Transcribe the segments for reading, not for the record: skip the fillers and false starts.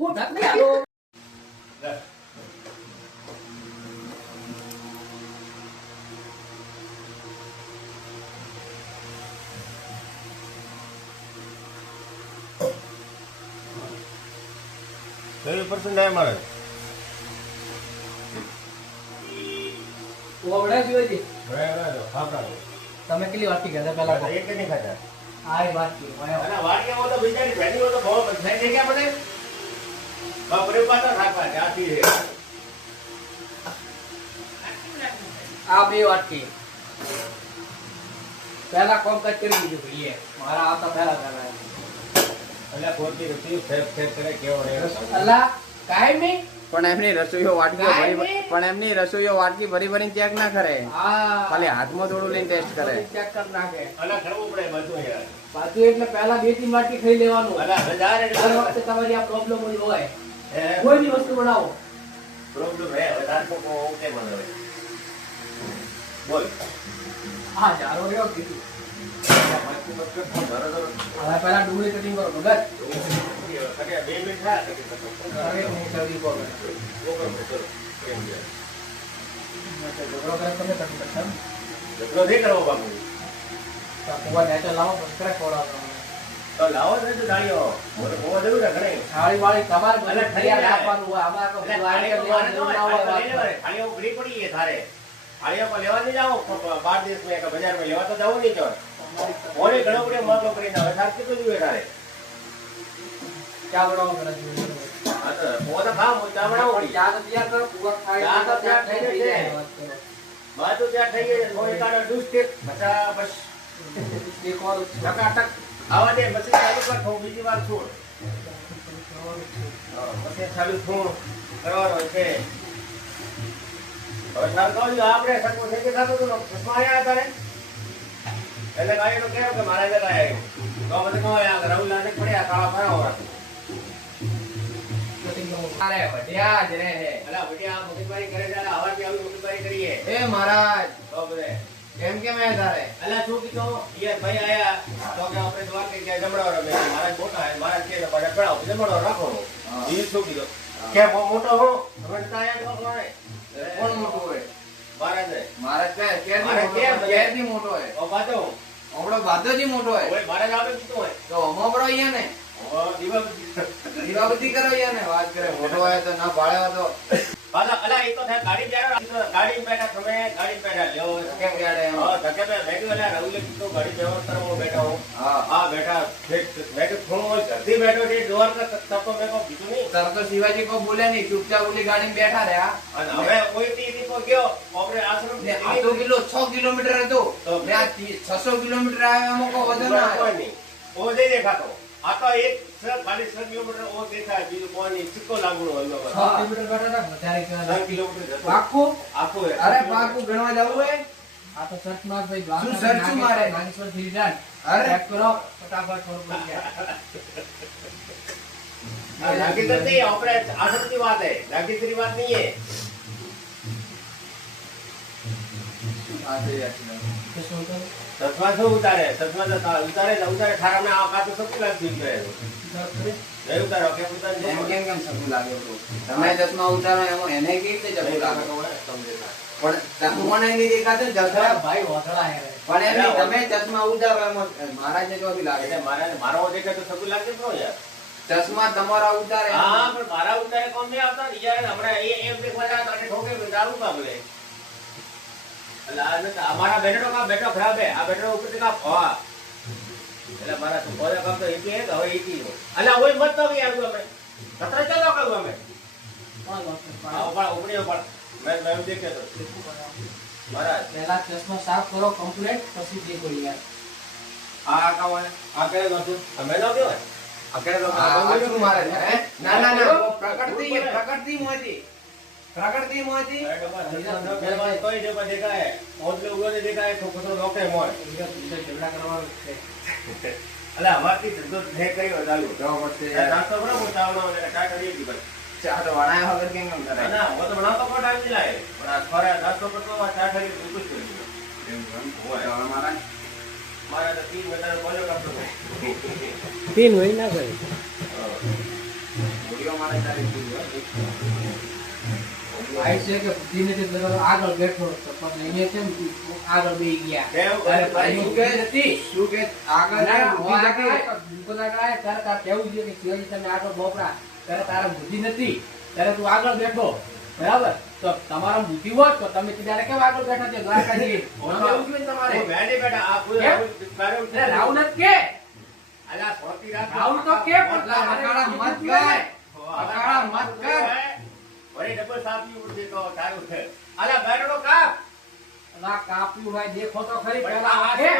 હું ઢક નહીં આલો મારે ઓવડા જીવે છે ખાપડા તમે કેટલી વાટકી ખાધા પેલા એક નહીં ખાતા આ વાટકી અને વાડિયામાં તો બીજાની ભેની તો બહુ થઈ ગયા પડે બાપરે પાછા રાખવા જાતી છે આ બે વાટકી પેલા કોમ કટ કરી દીધું ભાઈએ મારા આવતા પેલા એટલે પોતી રૂપિયો ફેર ફેર કરે કેવો રહે અલ્લા કાઈ નહીં પણ એમની રસોઈઓ વાટકી ભરી ભરીને ચેક ના કરે હા ખાલી હાથમાં થોડું લઈને ટેસ્ટ કરે ચેક કરી નાખે અલા કરવું પડે બધું યાર બાજુ એટલે પહેલા 2-3 વાટકી ખાઈ લેવાનું અલા હજાર દર એટલે વખતે તમારી આ પ્રોબ્લેમ હોય હે કોઈ બી વસ્તુ બનાવો પ્રોબ્લેમ હે વધારે તો ઓકે મને હવે બોલ હા જારો રહ્યો કીધું હવે પહેલા ડુંગળી કટિંગ કરો ભગત બે મિનિટ થાય હવે નહીં જલ્દી બોલો ઝઘડો કરે તમે કટિંગ કરતા ઝઘડો નહીં કરવો બાપુ તો કુવા નેચર લાવો બકરા ખવડાવો તો લાવો ને તો ડાળીઓ મને બહુ જરૂર છે ઘણી થાળી વાળી તમારે અલા, બધું તૈયાર આપવાનું હોય આમાં તો એટલે વાળી થાળીઓ લેવાનું ના હોય વાત થાળીઓ ઉઘડી પડી છે તારે થાળીઓ પર લેવા નહીં જાઓ બાર દિવસ માં બજારમાં લેવા તો જવું નહીં જોઈએ ઓરે ઘણો બધો મામલો કરીને હવે તાર કેટલું જોઈએ તારે ચા બનાવો કરે છે હા તો પોતા ખાવ ચા બનાવો પડી ચા તો તૈયાર કરો કુવા ખાઈ ચા તો તૈયાર થઈ થઈ જાય. જાય વાત કરો બાજુ ત્યાં થઈ ગઈ થોડી કાઢો ડૂસ્ટેક બચા બસ એક વાર ટકાટક આવા દે પછી ચાલુ કર થોડું બીજી વાર છોડ પછી ચાલુ થોડું કરવાનો છે હવે તાર કહું છું આપણે સકું થઈ ગયું થતું હતું ચશ્મા આવ્યા તારે એટલે ગાયો તો કેવું કે મારા ઘરે આવ્યો તો બધું કહો યાર રાહુલ લાને પડ્યા કાળા ફરાવો અરે વઢિયા જ રહે હે અલા બટિયા મુકીબારી કરે છે આવા કે આવી મુકીબારી કરીએ એ મહારાજ તો બધે કેમ કેમ આયા તારે અલા શું કીધું યાર ભાઈ આયા તો કે આપણે દુઆ કે ગયા જમણો રમે મારા મોટા હે મારા કે બડે પડાવ જમણો રાખો એ શું કીધું કે મોટો હો હવે તો આયા તો કોણે કોણ મોટું હોય મારા ને મહારાજ મારે કેમ? ક્યારથી મોટો હોય ઓ બાતો હમણો બાદોજી મોટો હોય ઓય મારા નામે કીધું હોય તો હમોબડો અહીંયા ને ઓ દીવા દીવાબત્તી કરો અહીંયા ને વાત કરે મોટો હોય તો ના ભાળે તો પાછા અલા એ તો થાય ગાડી જ્યારે ગાડી બેઠા તમે ગાડી બેઠા લ્યો કેમ ગાડે એમ? હા ધકે બે બેઠું એટલે રાહુલે કીધું ગાડી વ્યવહાર કરો હું બેઠા હું હા હા બેઠા બેઠું થોડું હોય ઘરથી બેઠો છે ડોર કે તપો મેં કોઈ કીધું નહીં સર તો શિવાજી કોઈ બોલે નહીં ચૂપચાપ ઓલી ગાડીમાં બેઠા રહ્યા અને હવે કોઈ તી તો ગયો આપણે આશ્રમ ને આ તો કિલો 6 કિલોમીટર હતો તો ને આ 600 કિલોમીટર આવ્યો એમાં કોઈ વજન ના કોઈ આવ્યો. નહીં ઓ જઈ દેખાતો આ તો એક ખાલી 6 કિલોમીટર ઓ દેખાય બીજું કોઈ નહીં સિક્કો લાગણો હોય 6 કિલોમીટર કાઢા રાખ વધારે 6 કિલોમીટર જતો. પાક્કું આખું હે. અરે પાકું ગણવા જવું હોય આ તો સર્ચ માર ભાઈ શું search મારે? નાગેશ્વર થી જાન અરે. ચેક કરો ફટાફટ થોડું પડી જાય આ નાગેશ્વર નહીં, આપણે આશ્રમની વાત હે નાગેશ્વરી વાત નહીં હે હા, તે યાદ છે. તો શું કરું સસમા શું ઉતારે સસમા તો ઉતારે ઠારામને આ કાતો સકું લાગતું છે નહીં ઉતારો કે ઉતારે એમ કેમ સગું લાગે બરો? તમે ચશ્મા ઉતારો એમાં એને કેવી રીતે સગું લાગે? પણ ચશ્મા નહીં દેખાતો જગા. ભાઈ વાતળા હે પણ એમ નહીં, તમે ચશ્મા ઉતારો એમાં મહારાજને જો બી લાગે. એટલે મારો દેખે તો સગું લાગે તો યાર ચશ્મા તમારા ઉતારે હા પણ મારા ઉતારે કોણ નહીં આવતા ને યાર હમણાં એમ દેખવા જાય તો ઠોકે દારૂ પાગલે એટલે આ નથી, અમારા બેટો ખરાબ હે આ બેટો ઉપર કા ફવા એટલે મારા તો બોલે કામ તો એકી હે કે હવે એકી હો એટલે ઓય મત તો આવી આવ્યું અમે સત્ર ચાલો કરું અમે કોણ વાત આ ઉપર ઉપડીઓ પણ મેં દેખે તો મહારાજ પહેલા ચશ્મા સાફ કરો કમ્પ્લીટ પછી જે કોઈ યાર આ કામ આ કરે દો અમે નો કયો આ કરે દો આ શું મારે છે, હે? ના ના ના પ્રકૃતિ મોતી કોઈ જો દેખાય ઓટલે ઉગો દેખાય તો કતો રોકે મોય ઝઘડા કરવાનો છે એટલે અમારથી ધંધો થે કર્યો ચાલુ જવા પડશે નાસ્તો બરાબર ચાવડો અને ટાટા દી દીધો ચા તો વણાયા વગર કેમ કેમ કરે? ના હું તો બનાવતો પણ ટાઈમ નહીં લાગે પણ આ ખોરે નાસ્તો કરતો આ ટાટા દી ઉકુસ કરી દીધો એવું એમ? હવે મારા મારા તો 3 મહિના બોલ્યો કરતો તીન હોય ના કરે મૂડીઓ મારા ભાઈ છે કે બુદ્ધિ નથી એટલે આગળ બેઠો હતો, પણ અહીંયા છે ને આગળ બેસી ગયા. અરે ભાઈ શું કે આગળ ના હોય કે દુકાન આગળ આયા ત્યારે તારે કેવું જોઈએ કે શિવાજી તમે આગળ બોપરા, ત્યારે તારા બુદ્ધિ નથી ત્યારે તું આગળ બેઠો, બરાબર? તો તમારા બુદ્ધિ હોત તો તમે ત્યારે કેમ આગળ બેઠા છે દ્વારકાજી? તમારે રાહુલ જ કે રાહુલ તો કે પણ અકાળા મત કર, અકાળા મત કર. વળી ડબલ સાપી ઉડે તો તારું છે. આલા બેરડો કાપ. ના કાપ્યું ભાઈ દેખો તો ખરી પેલા આ છે.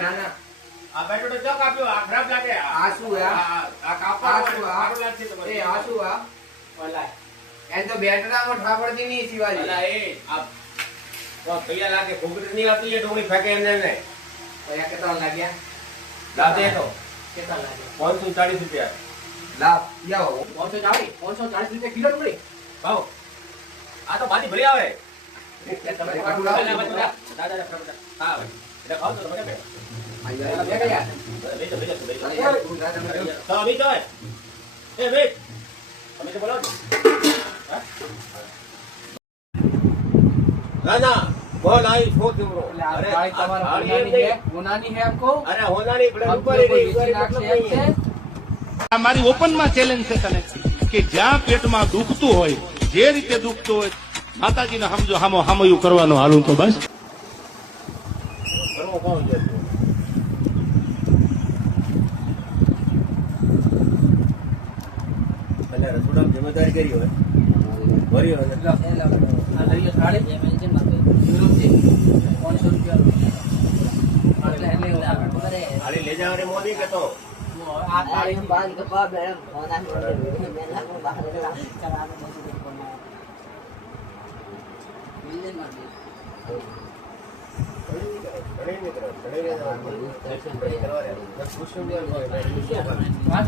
ના ના આ બેરડો જો કાપ્યો આ ખરાબ લાગે. આ શું આ કાપવા આ શું આ? લાગશે તો એ આ શું આ? ઓલા એમ તો બેટડામાં ઠાપડતી નહીં શિવાજી. અલા એ આ તો તૈયાર લાગે ઘૂંઘરી નહીં આવતી એ ડોંગળી ફેંકે એમને ને. ઓયા કેટલા લાગ્યા? લાગે તો કેટલા લાગ્યા? 540 રૂપિયા લાવ જાઓ. 540 રૂપિયા કિલો ડુંગળી. ભાવ આ તો બાજી ભરી આવે. તમે કાઢું લાવો. દાદા હા એટલે ખાવ તો તમે પેલા બે ગયા. બેજો બેજો બેજો અહીંયા તો અભી તો એ વેટ તમે તો બોલો હા ના ના બોલ આઈ છો તુમરો એટલે આ થાળી તમારા હોનાની है, होनानी है हमको. અરે હોનાની બડે हमको ઉપર कोई રે बेची नाक से एक से. મારી ઓપનમાં ચેલેન્જ છે તને કે જ્યાં પેટમાં દુખતું હોય, જે રીતે દુખતું હોય, માતાજીને સમજો હામયું કરવાનું હાલું તો બસ. કરવો કોણ છે એટલે રસોડા જિમ્મેદારી કરી હોય ભરી હોય લો, એ લો. આ લઈએ થાળી. વિરોધી. 500 રૂપિયા. એટલે ઓછા. આલી લઈ જવાની મોદી કે તો આ થાળી વાત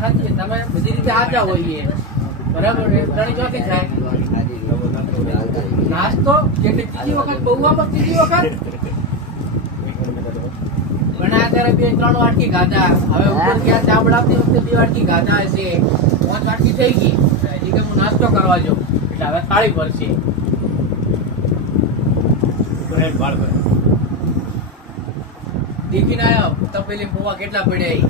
સાચી છે. તમે બધી રીતે આપ્યા હોઈએ બરાબર, એ ત્રણેય ચોથી થાય. નાસ્તો એટલે ત્રીજી વખત બહુમાં ત્રીજી વખત ઘણા ત્યારે 2-3 વાટકી ખાધા, હવે ઉપર ગયા ચા બનાવતી વખતે 2 વાટકી ખાધા હશે, 5 વાટકી થઈ ગઈ. હજી કે હું નાસ્તો કરવા જાઉં એટલે હવે થાળી ભરશે. બાળ કરે ટિફિન આવ્યો તપેલી પોવા કેટલા પડ્યા ઈ.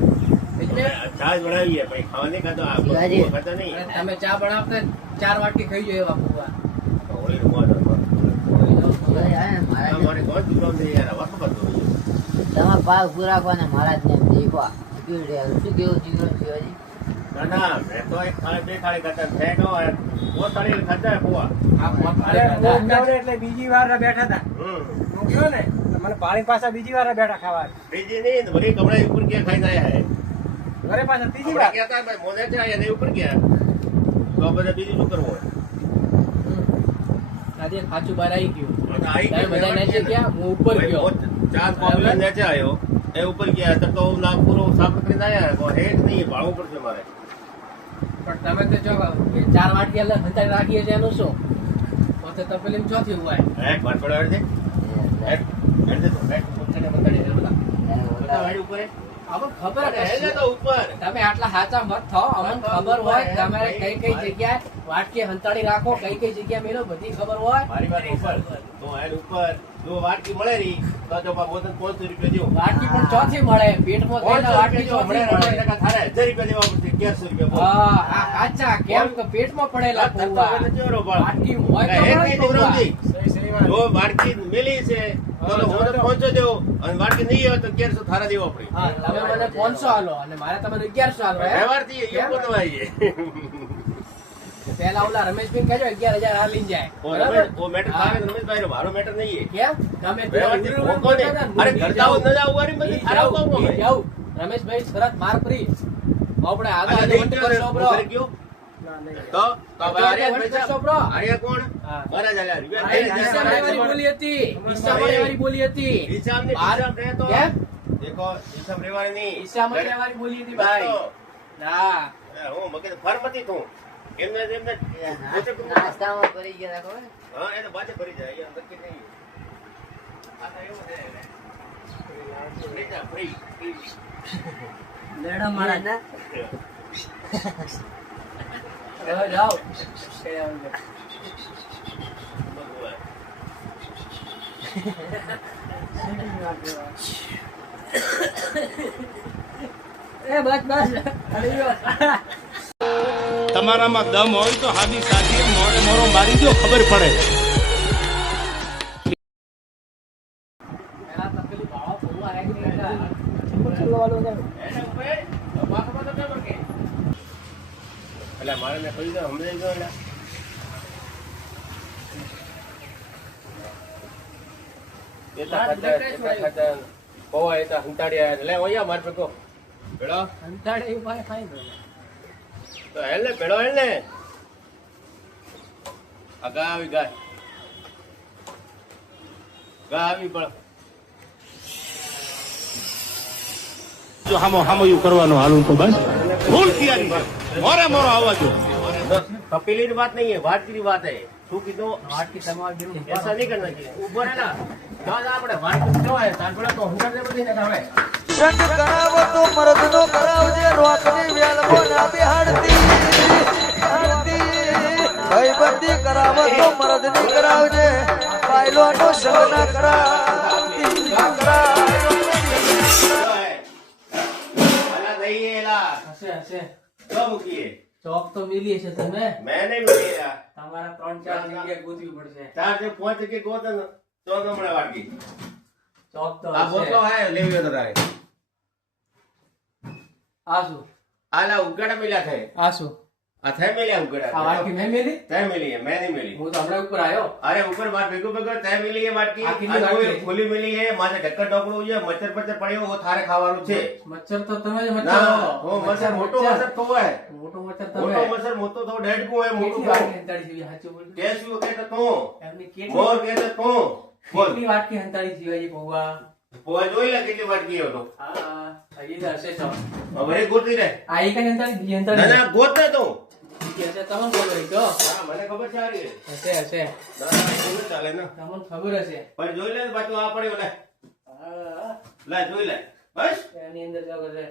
એટલે ચા જ બનાવીએ પછી ખાવા નહીં ખાતો આ બધું ખાતા નહીં તમે ચા બનાવતા 4 વાટકી ખાઈ જાય એવા પોવા. હોળીનું મોઢ હતું. મારે કોણ દુકાન છે યાર આવા ખબર તો તમારા ભાવ પૂરા કોને મહારાજ ને દેખવા શું કેવું જીવન શિવાજી? ના ના મેં તો એક થાળી બે થાળી ખાતા ફેંકો બહુ થાળી ખાતા પોવા આ પોવા થાળી ખાધા. એટલે બીજી વાર બેઠા હતા હું ગયો ને તો મને પાણી પાછા બીજી વાર બેઠા ખાવા બીજી નહીં ભલે કમળા ઉપર ગયા ખાઈને આયા હે ઘરે પાછા ત્રીજી કમળા વાર ગયા હતા ભાઈ મોદે છે એને ઉપર ગયા તો આ બધા બીજું શું કરવું હોય આજે ખાચું બહાર આવી ગયું. તો આઈ તમે બધા નીચે ગયા, હું ઉપર ગયો. ચાર કોપી નીચે આવ્યો એ ઉપર ગયા તો તો ના પૂરો સાફ કરીને આયા કોઈ હેઠ નહીં ભાડું પડશે મારે પણ તમે તો જો 4 વાટકી એટલે હંતાઈ રાખીએ છે એનું શું? પોતે તપેલી ચોથી હોય. હેઠ ભાડ પડે હેઠ હેઠ તો હેઠ પોતાને બતાડી દે બધા બધા વાડી ઉપર આમાં ખબર અરે હશે. હેલે તો ઉપર તમે આટલા સાચા મત થાઓ, અમને ખબર હોય તમારે કઈ કઈ જગ્યાએ વાટકી હંતાડી રાખો, કઈ કઈ જગ્યાએ મેલો, બધી ખબર હોય. મારી વાત ઉપર તો હેડ ઉપર જો વાટકી મળે રહી તો જો બોતલ 500 રૂપિયા દેવું વાટકી પણ ચોથી મળે, પેટમાં થઈને વાટકી ચોથી મળે. 1000 રૂપિયા દેવા પડશે 1100 રૂપિયા હા, આ સાચા કેમ કે પેટમાં પડેલા પૌવા. વાટકી હોય તો મળે પૌવા. જો વાટકી મેલી છે તો હું તો 500 દેવો અને વાટકી નહીં આવે તો 1100 થારા દેવો પડે હા, તમે મને 500 આલો અને મારે તમને 1100 આલો. એમ? વ્યવહારથી એ કોનો આવીએ પહેલા ઓલા રમેશભાઈ કહેજો 11,000 આ લઈ જાય. ઓ બરાબર? રમેશ ઓ મેટર થાય રમેશભાઈ મારો મેટર નહીં કેમ? તમે વ્યવહારથી ભોગો ને અરે કરતા હું ન જાવ વારી બધી થારા કામ ઈ હોય જાઉં. રમેશભાઈ શરત માર ફ્રી. આપણે આગળ અરે નહીં આગળ ગયો કરશો, રે, બ્રો. ઘરે ગયો તો હવે આર્યા વંટ પૈસા કરશો, બ્રો. આર્યા કોણ હા. મારા જ આલ્યા આ રૂપિયા એક હિસાબવાળી બોલી હતી. હિસાબવાળી બોલી હતી. હિસાબની બાર- હિસાબ રહે તો કેમ? દેખો હિસાબ રહેવાની નહીં હિસાબમાં લેવાની બોલી હતી ભાઈ. ના. અરે હું મગજ ફરમતી તું એમને એમને નાસ્તામાં પડી ગયા રાખો ને. હા એને પાછે ભરી જાય અહીંયા નક્કી નહીં આ તો એવું છે ફ્રી જા ફ્રી લેડો મહારાજ ના હવે જાઓ એ આવજો. એ બસ બસ અડી ગયો. તમારામાં દમ હોય તો હાદી સાચી મોરે મોરો મારી દો, ખબર પડે. પેલા તકલીફ ભાવ બહુ આવે કે નહીં એને ઉપર માથામાં તો કેમ કે એટલે મારે ને કહી દો સમજાઈ ગયો એટલે પૌવા એ તો હંતાડ્યા એટલે ઓયા માર પેકો ભેળો અંતાડે એવું ભાઈ ખાઈ ગયો. તો હેલ ને ભેળો હેલ ને આ ગા આવી ગા આવી પણ જો હામયું કરવાનું હાલું તો બસ ફૂલ તૈયારી છે. મોરે મોરો આવવા દો. कपिली की बात नहीं है, वाट की बात है. तू कीधो વાટ કી તમારે જેવું ऐसा नहीं करना चाहिए. ऊपर है ना दादा આપણે વાટ ક્યો है તારપડા તો હુંડા દે બધી ને હવે રંગ કરાવો તો મરદનો કરાવજે રોકની વેલમો ના બેહાડતી ભાઈબંધી કરાવો તો મરદની કરાવજે પાયલોનો સંગ ના કરાવતી અલા નહીં એલા હશે હશે તો મૂકીએ ચોક તો મિલી છે તમે મેં નહીં મૂકેલા તમારા 3-4 જગ્યાએ ગોતવી પડશે. ચાર જે પાંચ કે ગોત ને તો નમણે વાટકી ચોક તો આ બોતો હશે. હે લેવી તો તારે આ શું આલા ઉગાડા મિલ્યા થાય આ શું આ થાય મિલ્યા આ ઉગાડા વાટકી મેં મેલી થાય મિલી है मैं नहीं मिली હું તો હમણાં ઉપર આવ્યો. अरे ऊपर बात बेगो बेगो तय मिली है वाटकी આ કેટલી આ કોઈ વાટકી? ખુલ્લી મિલી है માથે ઢક્કર ઢોકળું છે મચ્છર પચ્છર પડ્યો ઓ થારે ખાવાનું છે મચ્છર તો તમે જ મચ્છર ના હો. ઓ મચ્છર મોટો મચ્છર તો હે મોટો મચ્છર મોટો તમે મચ્છર મોટો તો ડેડકું હે મોટું કેટલી તો વાટકી હંતાડી જીવી સાચું બોલ. કેસ્યું કે તો તું એમની કેટલી મોર કે તો તું બોલ કેટલી વાટકી હંતાડી જીવાય પૌવા. પોવા જોઈ લે કેટલી વાટકી હતો હા હજી તો હશે છો. હવે ગોતી રે આ એક જ હંતાડી બીજી ના હંતાડી ના ગોત ને તું બીજી હશે તમને ખબર હોય તો હા મને ખબર છે આ રે હશે હશે ના તું ચાલે ને તમને ખબર હશે. પણ જોઈ લે બાજુ આ પડ્યો લે હા, લે જોઈ લે બસ એની અંદર જો હશે.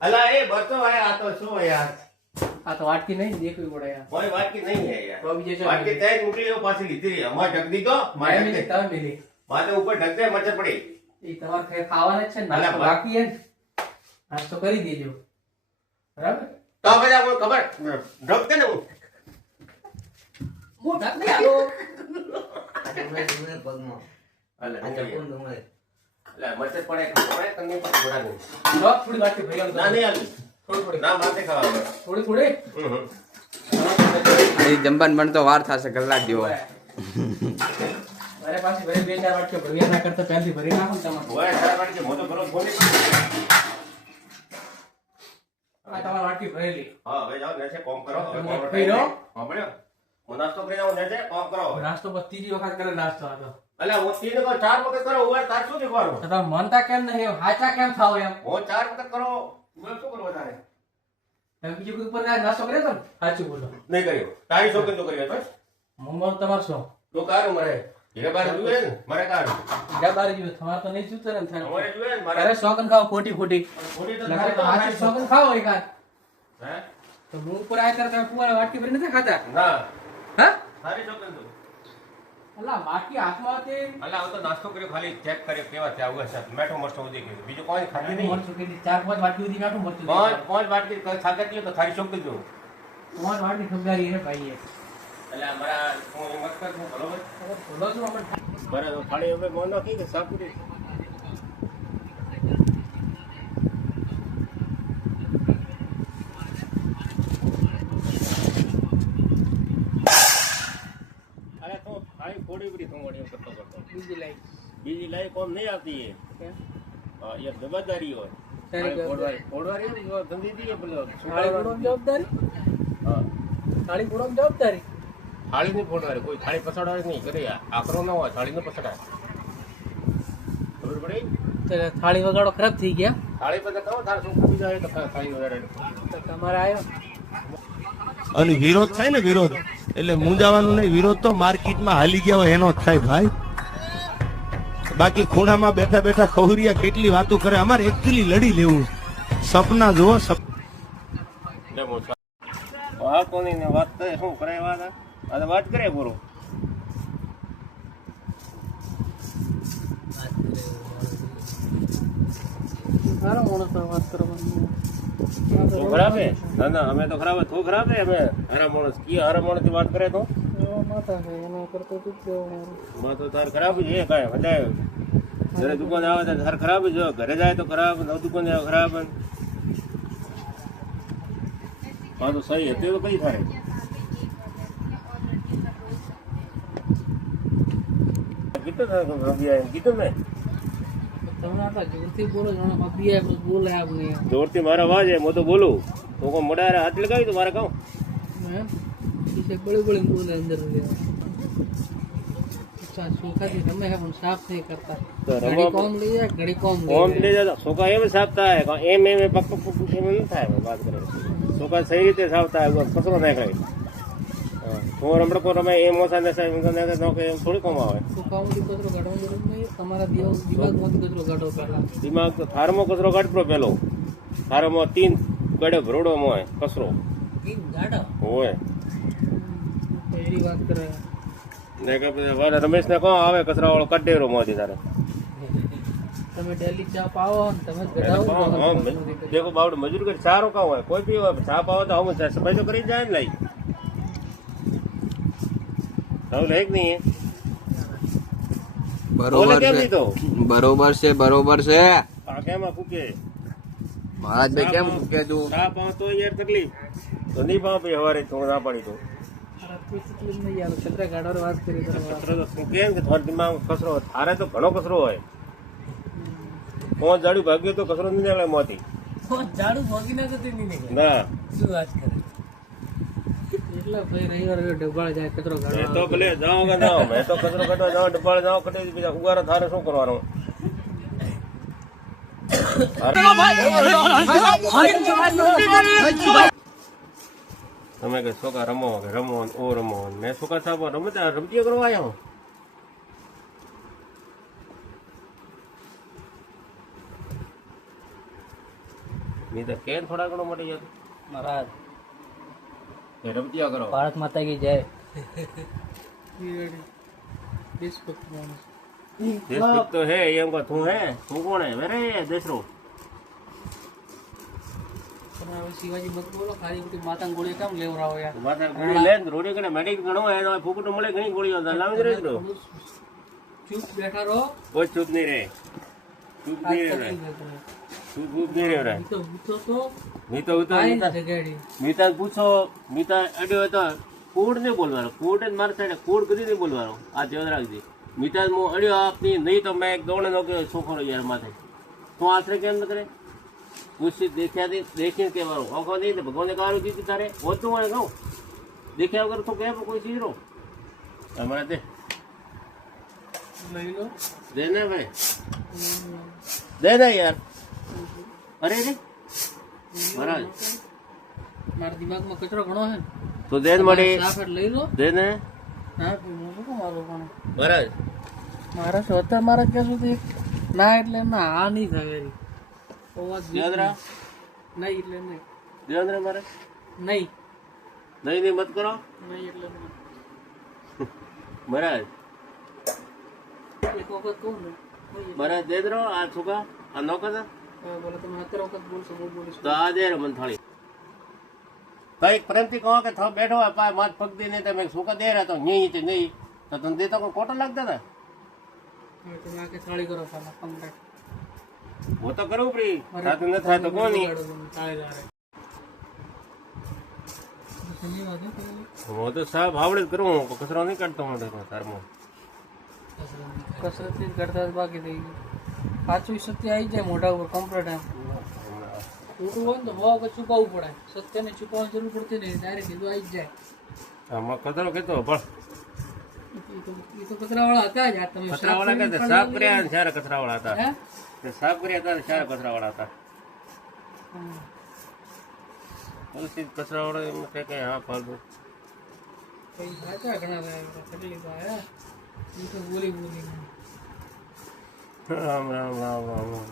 અલા એ બતો હે આ તો શું હે યાર આ તો વાટકી નહીં દેખવી પડે યાર. કોઈ વાટકી નહીં હે યાર તો બીજે શું? વાટકી તય મોકલી એવો પાછી લીધી રહી અમાર ઢક દીધો મેં મારે મિલી, તમે મિલી. માથે ઉપર ઢક દે મચ્છર પડી એ તમારે ખાવાના જ છે ને. નાસ્તો અલા, બાકી હે ને. નાસ્તો કરી દેજો બરાબર. તો બધા મને ખબર ઢક દે ને હું મોટા નહીં આલો. પગમાં અલે આ ચપ્પુ ડુંગળી અલે મચ્છર પડે તને પણ ઘોડા નહીં જો થોડી વાટકી ભરી આલો. ના નહીં આલી થોડી થોડી ના માથે ખાવા થોડી થોડી જમવાનું બનતો વાર થશે કલાક જેવો. મારે પાછી ભરી 2-4 વાટકી ભર્યા ના કરતા પહેલથી ભરી નાખો ને તમારે. ઓય તારા પાડી કે મોટો ભરો ફોન આ તમારી વાટકી ભરેલી. હા હવે જાઓ નેચે કોમ કરો હવે તમે કોમ ખાઈ રહો? હા પડ્યો હું નાસ્તો કરી આવું નેચે કોમ કરો હવે. નાસ્તો બસ ત્રીજી વખત કરે નાસ્તો આ તો. અલે હું 3 વખત 4 વખત કરો ઓય તાર શું દેખવાનું તો તમે મનતા કેમ નહીં હાચા કેમ થાવ એમ. હું 4 વખત કરો હું શું કરવા તારે તમે બીજું કોઈ ઉપર નાસ્તો કર્યો તો ને? સાચું બોલો. નહીં કર્યો તારી છોકરી તો કર્યો બસ મમ્મા તમારે શું તો કારું મરે હીરે બાર જુએ ને મારે કારું ડબારી જેવું તમારે તો નહીં જૂતો ને થાય. અમારે જુએ ને મારે અરે શોખન ખાઓ ખોટી ખોટી થોડી તો લગન તો થાય હાચું તો શોખન ખાઓ એકાદ. હે તો હું ઉપર આવ્યા ત્યારે તમે ફુવારા વાટકી ભરી નથી ખાતા ના હા તારી છોકરી તો અલા વાટકી હાથમાં હતી. અલા હું તો નાસ્તો કર્યો ખાલી ચેક કર્યો કેવા છે આવું હશે મેઠો મસ્તો ઉધી ગયું બીજું કોઈ ખાધી નહીં મરચું કેટલી 4-5 વાટકી સુધી નાખું મરચું. પાંચ વાટકી ખાતા ગયો તો તારી છોકરી જો 5 વાટકી ખબર હે ભાઈ એ. એટલે અમારા હું મત કર હું બરોબર બોલો છો અમે બરાબર થાળી હવે મોનો કી કે સાપુડી અરે તો થાળી ફોડી પડી તું વળી કરતો કરતો બીજી લાઈ. બીજી લાઈ કોમ નહીં આવતી એ કેમ? હા એ જવાબદારી હોય તારી ફોડવારી ફોડવારી ધંધી દીએ પેલો થાળી પૂરમ જવાબદારી હા થાળી પૂરમ જવાબદારી. થાળી નહીં ફોડવારી કોઈ થાળી પછાડવાની નહીં કરે આકરો ન હોય થાળી ન પછાડાય ખબર પડી તો થાળી વગાડો ખરાબ થઈ ગયા. થાળી પછી કહો તારે શું ખબી જાય તો થાળી વગાડે તો તમારે આવ્યો અને વિરોધ થાય ને વિરોધ એટલે મૂંઝાવાનું નહીં. વિરોધ તો માર્કેટમાં હાલી ગયા હોય એનો જ થાય ભાઈ. બાકી ખૂણામાં બેઠા બેઠા ખહુરિયા કેટલી વાતો કરે. અમારે એકચુઅલી લડી લેવું. સપના જુઓ. હા કોની ને વાત કરે શું કરે વાત આ વાત કરે પૂરો સારા માણસ વાત કરવાની તું ખરાબ હે ના ના અમે તો ખરાબ તું ખરાબ હે અમે હારા માણસ કી હારા માણસ થી વાત કરે તો માતા છે એના કરતો તું કેવું માં તો તાર ખરાબ જ હે કાંઈ વધારે ઘરે દુકાન આવે તો તાર ખરાબ જ હોય. ઘરે જાય તો ખરાબ નવ દુકાન આવે ખરાબ હા તો સહી હતી તો કઈ થાય કીધું મેં તમે આટલા જોરથી બોલો જાણે અભિયા બોલે આપણે જોરથી મારા અવાજ હે હું તો બોલું તો કોઈ મોડા હાથ લગાવી તો મારે કહું એમ પીછે બળી બળી બોલે અંદર અચ્છા સુખાથી તમે હે પણ સાફ નહીં કરતા ઘડી કોમ લઈ જાય ઘડી કોમ લઈ જાય સોકા એમ સાફ થાય એમ એમ પક પક પક એમ ન થાય વાત કરે સોકા સહી રીતે સાફ થાય કચરો ના ખાય હું રમડકો રમે એમ ઓછા ને એમ થોડી કોમ આવે સુખામાંથી કચરો કાઢવાનો જરૂર નહીં તમારા દિમાગમાંથી કચરો કાઢો પહેલા દિમાગ તો થારમો કચરો કાઢવો પેલો થારમાં 3 ગડે ભરોડો હોય કચરો ગાડો હોય એવી વાત કરે ને કે રમેશ ને કહો આવે કચરા વાળો કડેરો મોદી તારે તમે ડેલી ચા પાવો ને તમે ગડાવો દેખો બાવડે મજૂરી કરી ચા રોકા હોય કોઈ બી હોય ચા પાવો તો હું સફાઈ તો કરી જાય ને લઈ લે નહીં બરોબર છે બરોબર છે કેમાં ફૂકે મહારાજભાઈ કેમ મૂકે તું ચા પાવ તો યાર તકલીફ તો નહીં પાવ ભાઈ હવારે થોડું ના પાડી તો વાત કરી કચરો તો ફૂકે ને થોડા દિમાગ કચરો થારે તો ઘણો કચરો હોય 5 જાડું ભાગ્યો તો કચરો નહીં નીકળે મોતી ઝાડુ ભાગી ના જતી નહીં ના શું વાત કરે એટલે ભાઈ રવિવાર ડબ્બાળ જાય કચરો મેં તો ભલે જાઓ કે જાઓ મેં તો કચરો કાઢવા જાઓ ડબ્બાળ જાઓ કટી બીજા ઉગારા થારે શું કરવાનું તમે કે છોકરા રમો કે રમો ઓ રમો મેં છોકરા સાહેબ રમતા રમતીઓ કરવા આવ્યા હું નહીં તો કેમ થોડા ઘણો મળી જતો મહારાજ રમતીઓ કરો ભારત માતા કી જય દેશભક્ત માણસ દેશભક્ત તો હે એમ કો તું હે તું કોણ હે વેરે દેશરો તમે હવે શિવાજી મત બોલો ખાલી બધી માતા ગોળી કેમ લેવરાવો યાર માતા ગોળી લે રોડી કને મેડિક ગણો હે તો ફૂકટ મળે ઘણી ગોળીઓ લાવી જ રહી ચૂપ બેઠા રહો કોઈ ચૂપ નહીં રહે ચૂપ નહીં રહે ચૂપ નહીં રહે તો પૂછો તો મીતો ઉતો જગાડી મીતા પૂછો મીતા અડ્યો હતો કૂડ નહીં બોલવાનો કૂડ જ મારા સાઈડે કૂડ કદી નહીં બોલવાનો આ ધ્યાન રાખજે મીતા હું અડ્યો આપની નહીં તો મેં એક દોડે નો કે છોકરો યાર માથે તું આશરે કેમ ન કરે પૂછી દેખીને કહેવાનું આખો નહીં ભગવાને કારું દીધું તારે હોતું હોય કહું દેખ્યા વગર તું કે કોઈ ચીજરો તમારે તે લઈ લો દે ને ભાઈ દે ને યાર અરે રે મહારાજ મારા દિમાગમાં કચરો ઘણો છે ને તો દે મળી સાફ એટલે લઈ લો દે ને ના હું શું મારું પણ મહારાજ મારા સ્વતર મારા ક્યાં સુધી ના એટલે ના આ નહીં થાય એરી અવાજ દેવદરા નહીં એટલે નહીં દેવદરા મારે નહીં નહીં નહીં મત કરો નહીં એટલે નહીં મહારાજ એક વખત કહું ને મહારાજ દે દરો આ છોકરા આ નો કરતા બોલે તમે 17 વખત બોલશો હું બોલીશ તો આ દે મને થાળી કઈક પ્રેમથી કહો કે થો બેઠો હોય પાય માથ પગતી નહીં તમે છોકરા દે રહ્યા તો નહીં તે નહીં તો તમે દેતો કોઈ ખોટો લાગતા હતા તમે આખી થાળી કરો પહેલા કમ્પ્લીટ હું તો કરું પ્રી થાતું ન થાય તો કોની હું તો સાહેબ આવડે જ કરું હું કચરો નહીં કાઢતો હું તારમાં કસરત કરતા બાકી થઈ ગયું સાચું સત્ય આવી જાય મોઢા ઉપર કમ્પ્લીટ એમ ખોટું હોય ને તો બહુ વખત છુપાવવું પડે સત્યને છુપાવવાની જરૂર પડતી નહીં ડાયરેક્ટ કીધું આવી જ જાય આમાં કચરો કેતો પણ એ તો કચરાવાળા હતા જ તમે કચરાવાળા કે સાફ કર્યા ને સારા કચરાવાળા હતા હે તે સાફ કર્યા હતા ને સારા કચરાવાળા હતા પછી કચરાવાળા એમ કે હા ફાલતું કઈ સાચા ઘણા રહ્યા કેટલી તો આયા એ તો બોલી રામ રામ રામ રામ